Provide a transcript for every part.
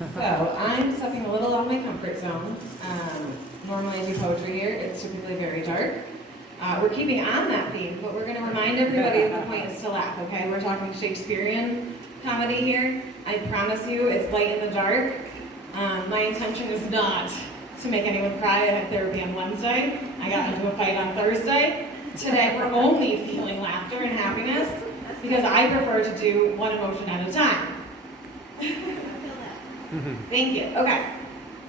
So I'm stepping a little out of my comfort zone. Normally I do poetry here. It's typically very dark. We're keeping on that theme, but we're going to remind everybody that the point is to laugh, okay? We're talking Shakespearean comedy here. I promise you it's light in the dark. My intention is not to make anyone cry. I had therapy on Wednesday. I got into a fight on Thursday. Today we're only feeling laughter and happiness because I prefer to do one emotion at a time. Thank you. Okay.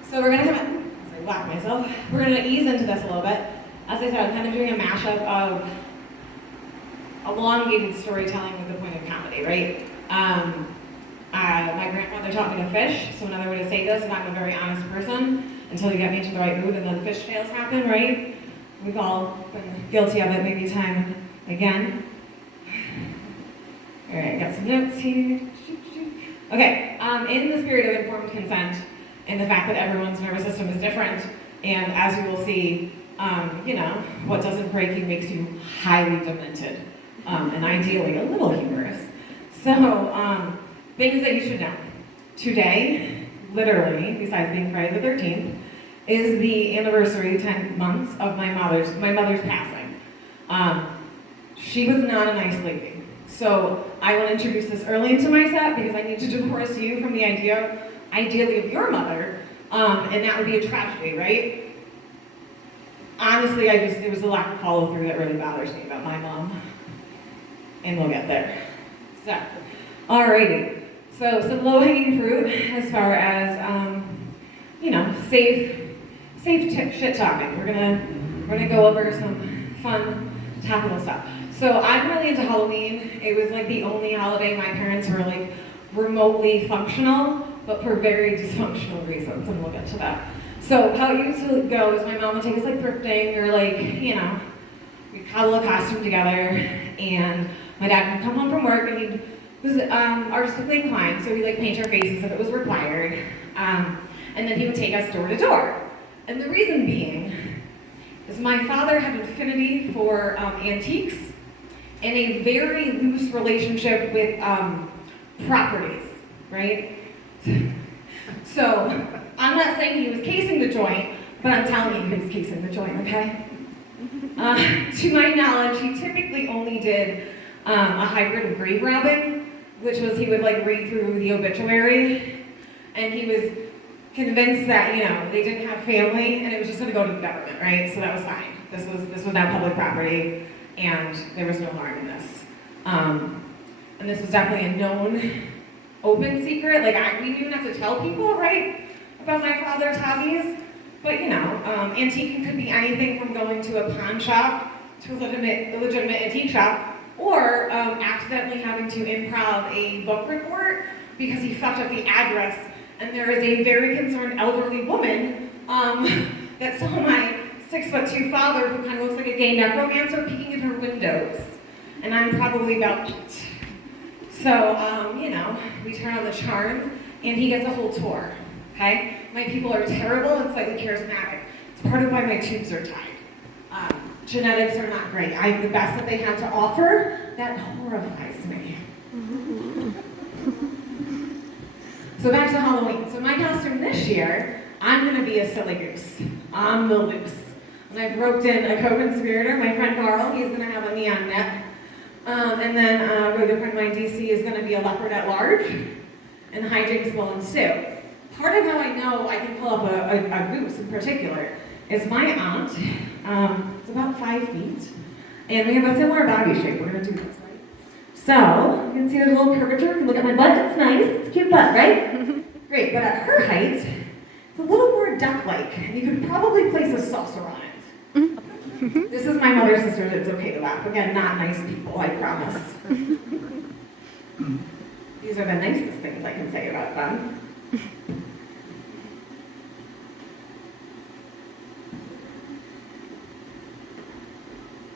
So we're going to come in. As I whack myself, we're going to ease into this a little bit. As I said, I'm kind of doing a mashup of elongated storytelling with the point of comedy, right? My grandmother taught me to fish, so another way to say this, and I'm a very honest person, until you get me into the right mood and then fish tales happen, right? We've all been guilty of it maybe time and again. All right, got some notes here. Okay, in the spirit of informed consent and the fact that everyone's nervous system is different, and as you will see, what doesn't break you makes you highly demented, and ideally a little humorous. So, things that you should know. Today, literally, besides being Friday the 13th, is the anniversary, 10 months, of my mother's passing. She was not a nice lady. So I will introduce this early into my set because I need to divorce you from the idea, ideally, of your mother, and that would be a tragedy, right? Honestly, it was the lack of follow through that really bothers me about my mom. And we'll get there. So, alrighty. So some low-hanging fruit as far as, safe shit talking. We're gonna go over some fun topical stuff. So I'm really into Halloween. It was like the only holiday my parents were like remotely functional, but for very dysfunctional reasons, and we'll get to that. So how it used to go is my mom would take us like thrifting, or like, we'd cobble a costume together, and my dad would come home from work and he was artistically inclined, so he'd like paint our faces if it was required. And then he would take us door to door. And the reason being is my father had an affinity for antiques and a very loose relationship with properties, right? So I'm not saying he was casing the joint, but I'm telling you he was casing the joint, okay? To my knowledge, he typically only did a hybrid of grave robbing, which was he would like read through the obituary, and he was convinced that, they didn't have family and it was just gonna go to the government, right? So that was fine. This was not public property and there was no harm in this. And this was definitely a known open secret. Like we knew not to tell people, right, about my father's hobbies, but antiquing could be anything from going to a pawn shop to a legitimate antique shop, or accidentally having to improv a book report because he fucked up the address. And there is a very concerned elderly woman that saw my 6'2" father, who kind of looks like a gay necromancer, peeking in her windows. And I'm probably about 8. So, we turn on the charm, and he gets a whole tour, okay? My people are terrible and slightly charismatic. It's part of why my tubes are tied. Genetics are not great. I have the best that they have to offer. That horrifies me. So back to Halloween. So my costume this year, I'm gonna be a silly goose. I'm the loose. And I've roped in a co-conspirator, my friend Carl. He's gonna have a neon net. And then a really good friend of mine, DC, is gonna be a leopard at large. And hijinks will ensue. Part of how I know I can pull off a goose in particular is my aunt. It's about 5 feet. And we have a similar body shape. We're gonna do this, right? So, you can see there's a little curvature. You can look at my butt, it's nice. It's a cute butt, right? Great, but at her height, it's a little more duck-like. And you could probably place a saucer on it. This is my mother's sister, it's okay to laugh. Again, not nice people, I promise. These are the nicest things I can say about them.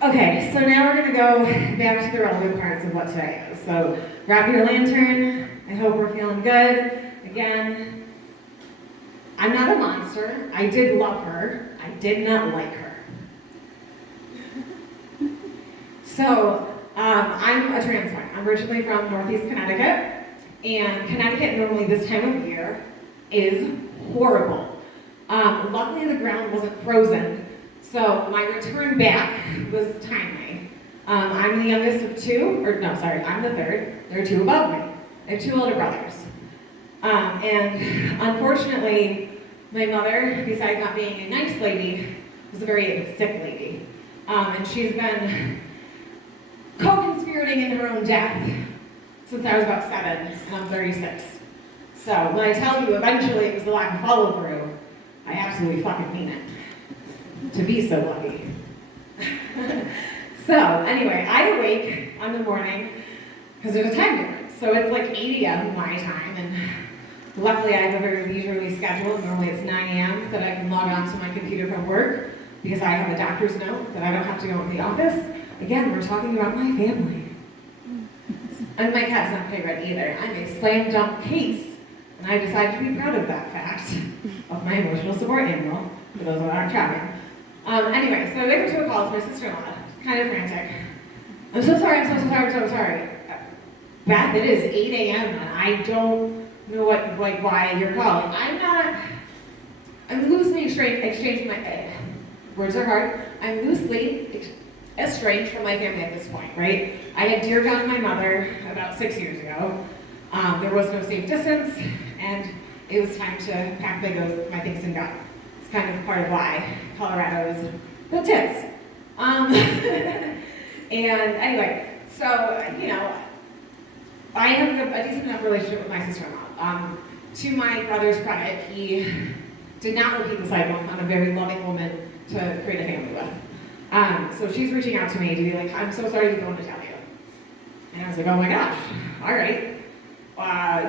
Okay, so now we're gonna go back to the relevant parts of what today is. So grab your lantern. I hope we're feeling good. Again, I'm not a monster. I did love her. I did not like her. So I'm a trans woman. I'm originally from Northeast Connecticut, and Connecticut normally this time of year is horrible. Luckily the ground wasn't frozen, so my return back was timely. I'm the youngest of I'm the third. There are two above me. I have two older brothers. And unfortunately, my mother, besides not being a nice lady, was a very sick lady. And she's been co-conspirating in her own death since I was about 7, and I'm 36. So when I tell you eventually it was the lack of follow-through, I absolutely fucking mean it. To be so lucky. So anyway, I awake on the morning, because there's a time difference. So it's like 8 a.m. my time, and luckily I have a very leisurely schedule. Normally it's 9 a.m. that I can log on to my computer from work, because I have a doctor's note that I don't have to go into the office. Again, we're talking about my family. And my cat's not favorite either. I'm a slam dunk case, and I decided to be proud of that fact of my emotional support animal, for those that aren't tracking. Anyway, so I wake up to a call to my sister-in-law, kind of frantic. I'm so sorry, I'm so sorry. Beth, it is 8 a.m. and I don't know why you're calling. I'm loosely exchanged my, words are hard. I'm loosely estranged from my family at this point, right? I had deer down my mother about 6 years ago. There was no safe distance, and it was time to pack my things and go. It's kind of part of why Colorado is the tits. And anyway, so, you know, I have a decent enough relationship with my sister-in-law. To my brother's credit, he did not repeat the cycle on a very loving woman to create a family with. So she's reaching out to me to be like, I'm so sorry to go on to tell you. And I was like, oh my gosh, all right.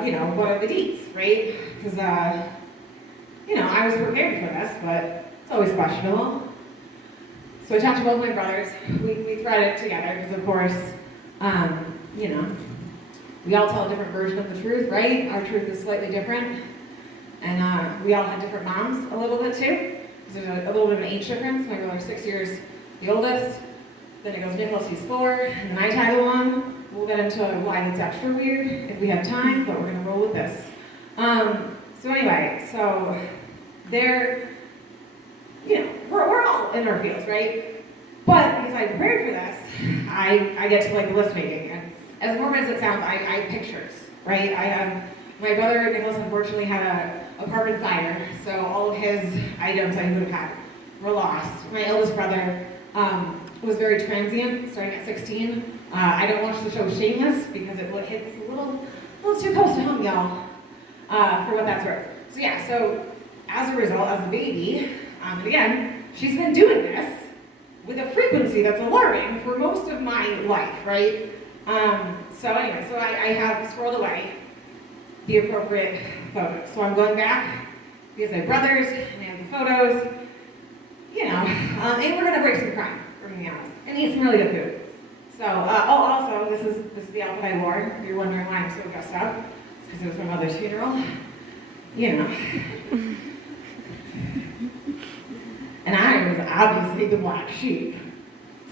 You know, what are the deets, right? Because, you know, I was prepared for this, but it's always questionable. So I talked to both my brothers. We threaded it together because, of course, you know, we all tell a different version of the truth, right? Our truth is slightly different. And we all had different moms a little bit too. There's a little bit of an age difference. My brother's 6 years the oldest. Then it goes Nicholas, he's 4, and then I tag along. We'll get into why it's extra weird if we have time, but we're gonna roll with this. So anyway, so they're, you know, we're all in our fields, right? But because I prepared for this, I get to like list making. And as morbid as it sounds, I have pictures, right? I have, my brother Nicholas unfortunately had a apartment fire, so all of his items I would have had were lost. My eldest brother was very transient, starting at 16. I don't watch the show Shameless because it hits a little too close to home, y'all, for what that's worth. So yeah, so as a result, as a baby, and again, she's been doing this with a frequency that's alarming for most of my life, right? So anyway, so I have scrolled away the appropriate photos. So I'm going back because I have brothers and I have the photos, you know, and we're gonna break some crime, for being honest, and eat some really good food. So, also, this is the outfit I wore. If you're wondering why I'm so dressed up, it's because it was my mother's funeral. You know. And I was obviously the black sheep.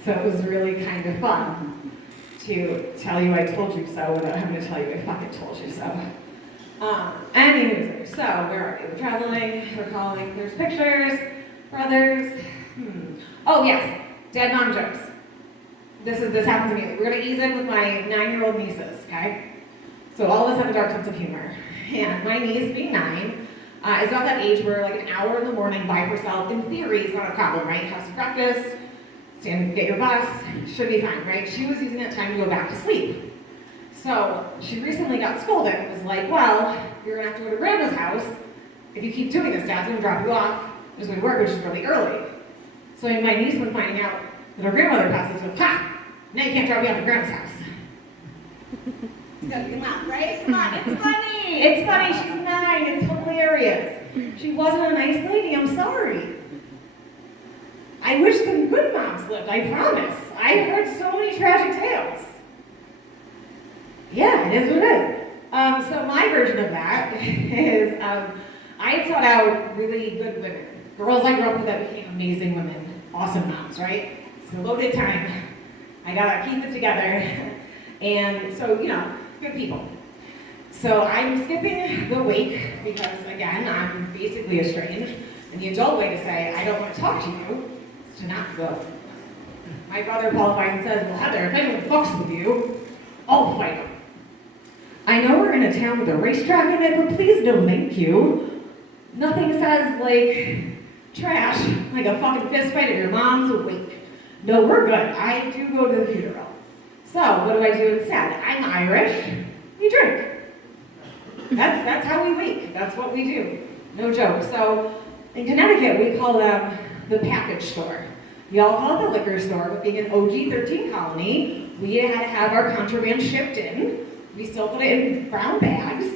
So it was really kind of fun to tell you I told you so without having to tell you I fucking told you so. Anyways, so where are we? We're traveling, we're calling, there's pictures, brothers. Oh yes, dad mom jokes. This happens immediately. We're gonna ease in with my 9-year-old nieces, okay? So all of us have a dark sense of humor. And my niece, being 9, is about that age where like an hour in the morning by herself, in theory, is not a problem, right? Have some breakfast, stand, get your bus, should be fine, right? She was using that time to go back to sleep. So she recently got scolded and was like, well, you're gonna have to go to grandma's house. If you keep doing this, dad's gonna drop you off. There's gonna work, which is really early. So my niece, when finding out that her grandmother passes, goes, ha! Now you can't drop me off at grandma's house. It's gotta be loud, right? Come on, it's funny! It's funny, she's 9, it's hilarious. She wasn't a nice lady, I'm sorry. I wish the good moms lived, I promise. I heard so many tragic tales. Yeah, it is what it is. So my version of that is, I had sought out really good women. Girls I grew up with that became amazing women. Awesome moms, right? It's a loaded time. I gotta keep it together. And so, you know, good people. So I'm skipping the wake because, again, I'm basically estranged. And the adult way to say, I don't want to talk to you, is to not go. My brother qualifies and says, well, Heather, if anyone fucks with you, I'll fight him. I know we're in a town with a racetrack in it, but please no thank you. Nothing says, like, trash, like a fucking fist fight at your mom's wake. No, we're good. I do go to the funeral. So, what do I do instead? I'm Irish. We drink. That's how we wake. That's what we do. No joke. So, in Connecticut, we call them the package store. We all call it the liquor store, but being an OG 13 colony, we had to have our contraband shipped in. We still put it in brown bags.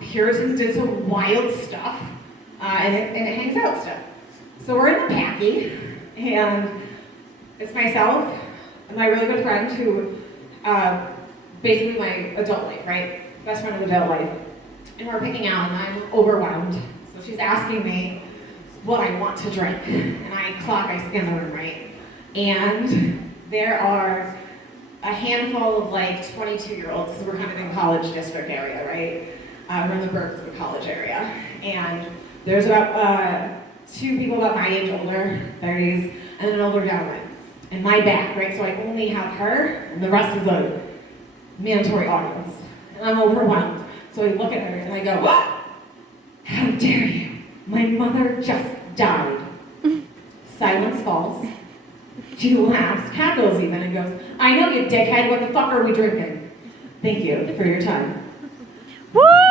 Puritans did some wild stuff, and it hangs out still. So we're in the packy, and it's myself and my really good friend who, basically my adult life, right? Best friend of adult life. And we're picking out, and I'm overwhelmed. So she's asking me what I want to drink. And I scan the room, right? And there are a handful of like 22-year-olds, because we're kind of in college district area, right? We're in the Berks of the college area. And there's about 2 people about my age, older, 30s, and an older gentleman. In my back, right? So I only have her, and the rest is a mandatory audience. And I'm overwhelmed. So I look at her and I go, how dare you? My mother just died. Silence falls. She laughs, cackles even, and goes, I know you dickhead, what the fuck are we drinking? Thank you for your time. Woo!